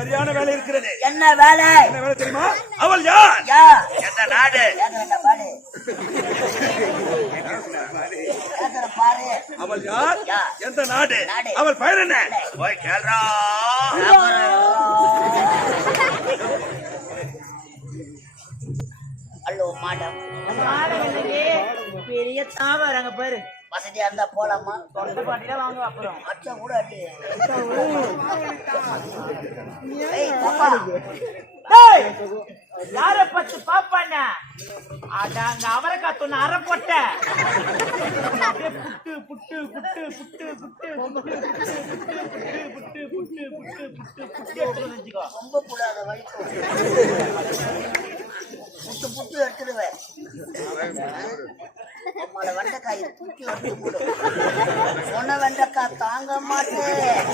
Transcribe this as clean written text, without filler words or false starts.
சரியான வேலை இருக்கிறது. என்ன வேலை? என்ன வேலை தெரியுமா? அவள் யார்? எந்த நாடு? அவள் யார்? எந்த நாடு? அவள் பெயர் என்ன? போய் கேள்றா. Hello madam. பெரிய தாவறாங்க பாரு. வசதியா இருந்தா போலாமா? தொண்டை பாட்டில வாங்க அப்புறம் அச்சா கூட அடி. யார பத்து பாப்பாண்ணா அங்க அவரை காத்தொன்னு அரை போட்ட புட்டு புட்டு புட்டு புட்டு புட்டு புட்டு புட்டு புட்டு புட்டு புட்டு புட்டு ரொம்ப கூடாத வலிக்கும். புட்டு புட்டு எடுத்துடுவேன். நம்மள வெண்டைக்காய் தூக்கி வந்து போடும். சொன்ன வெண்டைக்காய் தாங்க மாட்டேன்.